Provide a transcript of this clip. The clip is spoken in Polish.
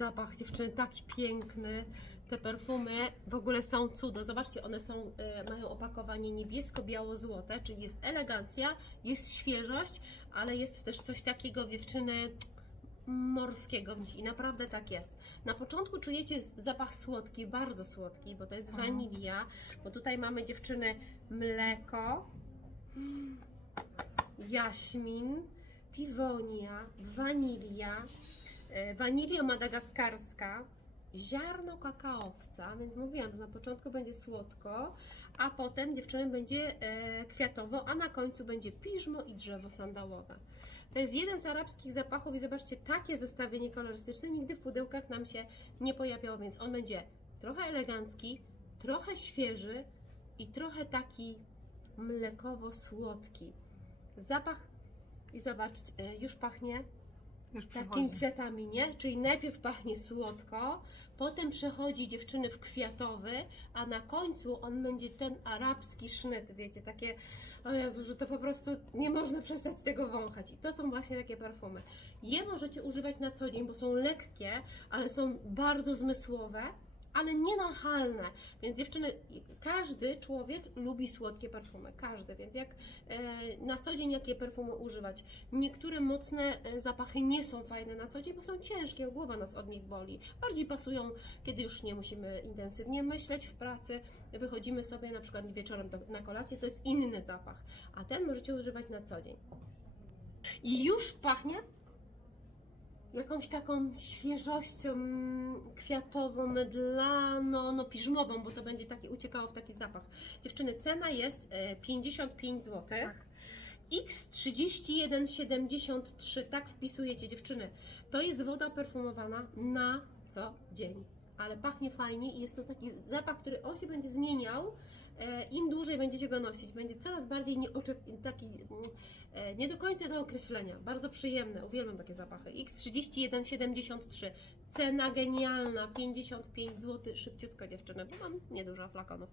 zapach dziewczyny taki piękny. Te perfumy w ogóle są cudo. Zobaczcie, one są, e, mają opakowanie niebiesko-biało-złote, czyli jest elegancja, jest świeżość, ale jest też coś takiego dziewczyny morskiego w nich i naprawdę tak jest. Na początku czujecie zapach słodki, bardzo słodki, bo to jest Mhm. wanilia, bo tutaj mamy dziewczyny mleko, jaśmin, piwonia, wanilia, e, wanilia madagaskarska, ziarno kakaowca, więc mówiłam, że na początku będzie słodko, a potem dziewczyny będzie e, kwiatowo, a na końcu będzie piżmo i drzewo sandałowe. To jest jeden z arabskich zapachów i zobaczcie, takie zestawienie kolorystyczne nigdy w pudełkach nam się nie pojawiało, więc on będzie trochę elegancki, trochę świeży i trochę taki mlekowo-słodki. Zapach i zobaczcie, e, już pachnie Już takimi przychodzi. kwiatami, nie? Czyli najpierw pachnie słodko, potem przechodzi dziewczyny w kwiatowy, a na końcu on będzie ten arabski sznyt, wiecie, takie, o Jezu, że to po prostu nie można przestać tego wąchać. I to są właśnie takie perfumy. Je możecie używać na co dzień, bo są lekkie, ale są bardzo zmysłowe. Ale nie nachalne, więc dziewczyny, każdy człowiek lubi słodkie perfumy, każdy, więc jak e, na co dzień jakie perfumy używać? Niektóre mocne e, zapachy nie są fajne na co dzień, bo są ciężkie, głowa nas od nich boli. Bardziej pasują, kiedy już nie musimy intensywnie myśleć w pracy, wychodzimy sobie na przykład wieczorem do, na kolację, to jest inny zapach, a ten możecie używać na co dzień. I już pachnie jakąś taką świeżością kwiatową, mydlaną, no piżmową, bo to będzie taki, uciekało w taki zapach. Dziewczyny, cena jest e, 55 zł. Tak. X3173, tak wpisujecie dziewczyny. To jest woda perfumowana na co dzień. Ale pachnie fajnie i jest to taki zapach, który on się będzie zmieniał, e, im dłużej będziecie go nosić. Będzie coraz bardziej nieoczek- taki e, nie do końca do określenia. Bardzo przyjemne, uwielbiam takie zapachy. X3173, cena genialna, 55 zł, szybciutko dziewczyny, bo mam niedużo flakonów.